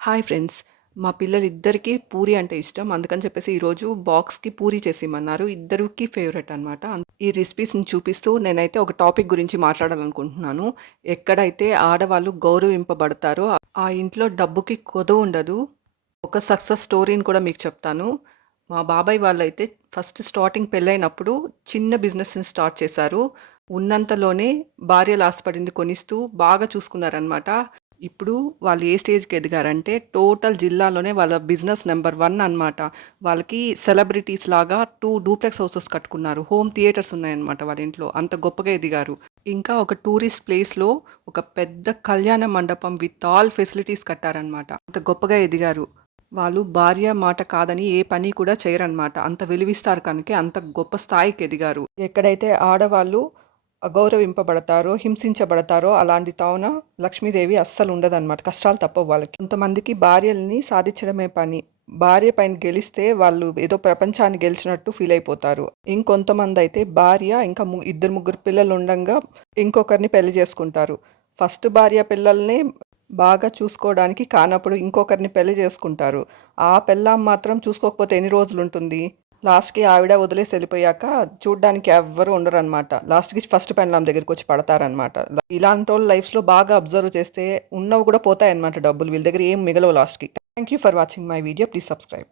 Hi friends. మా పిల్లలిద్దరికీ పూరి అంటే ఇష్టం. అందుకని చెప్పేసి ఈరోజు బాక్స్‌కి పూరి చేసిమ్మన్నారు. ఇద్దరికీ ఫేవరెట్ అనమాట. ఈ రెసిపీస్‌ని చూపిస్తూ నేనైతే ఒక టాపిక్ గురించి మాట్లాడాలనుకుంటున్నాను. ఎక్కడైతే ఆడవాళ్ళు గౌరవింపబడతారో ఆ ఇంట్లో డబ్బుకి కొదువుండదు. ఒక సక్సెస్ స్టోరీని కూడా మీకు చెప్తాను. మా బాబాయ్ వాళ్ళైతే ఫస్ట్ స్టార్టింగ్ పెళ్ళైనప్పుడు చిన్న బిజినెస్‌ని స్టార్ట్ చేశారు. ఉన్నంతలోనే భార్యలు ఆశపడింది కొనిస్తూ బాగా చూసుకున్నారనమాట. ఇప్పుడు వాళ్ళు ఏ స్టేజ్‌కి ఎదిగారంటే టోటల్ జిల్లాలోనే వాళ్ళ బిజినెస్ నంబర్ 1 అనమాట. వాళ్ళకి సెలబ్రిటీస్ లాగా 2 డూప్లెక్స్ హౌసెస్ కట్టుకున్నారు. హోమ్ థియేటర్స్ ఉన్నాయన్నమాట వాళ్ళ ఇంట్లో. అంత గొప్పగా ఎదిగారు. ఇంకా ఒక టూరిస్ట్ ప్లేస్‌లో ఒక పెద్ద కళ్యాణ మండపం విత్ ఆల్ ఫెసిలిటీస్ కట్టారనమాట. అంత గొప్పగా ఎదిగారు. వాళ్ళు భార్య మాట కాదని ఏ పని కూడా చేయరనమాట. అంత విలువిస్తారు కనుకే అంత గొప్ప స్థాయికి ఎదిగారు. ఎక్కడైతే ఆడవాళ్ళు అగౌరవింపబడతారో, హింసించబడతారో అలాంటి తావున లక్ష్మీదేవి అస్సలు ఉండదనమాట. కష్టాలు తప్పవు వాళ్ళకి. కొంతమందికి భార్యల్ని సాధించడమే పని. భార్య పైన గెలిస్తే వాళ్ళు ఏదో ప్రపంచాన్ని గెలిచినట్టు ఫీల్ అయిపోతారు. ఇంకొంతమంది అయితే భార్య ఇంకా ఇద్దరు ముగ్గురు పిల్లలు ఉండంగా ఇంకొకరిని పెళ్లి చేసుకుంటారు. ఫస్ట్ భార్య పిల్లల్ని బాగా చూసుకోవడానికి కానప్పుడు ఇంకొకరిని పెళ్లి చేసుకుంటారు. ఆ పెళ్ళాం మాత్రం చూసుకోకపోతే ఎన్ని రోజులు ఉంటుంది? లాస్ట్‌కి ఆవిడ వదిలేసి వెళ్ళిపోయాక చూడ్డానికి ఎవ్వరు ఉండరనమాట. లాస్ట్‌కి ఫస్ట్ పెళ్ళాం దగ్గరికొచ్చి పడతారనమాట. ఇలాంటోళ్ళ లైఫ్స్‌లో బాగా అబ్జర్వ్ చేస్తే ఉన్నవి కూడా పోతాయన్నమాట డబ్బులు. వీళ్ళ దగ్గర ఏం మిగలవు లాస్ట్‌కి. Thank you for watching my video. Please subscribe.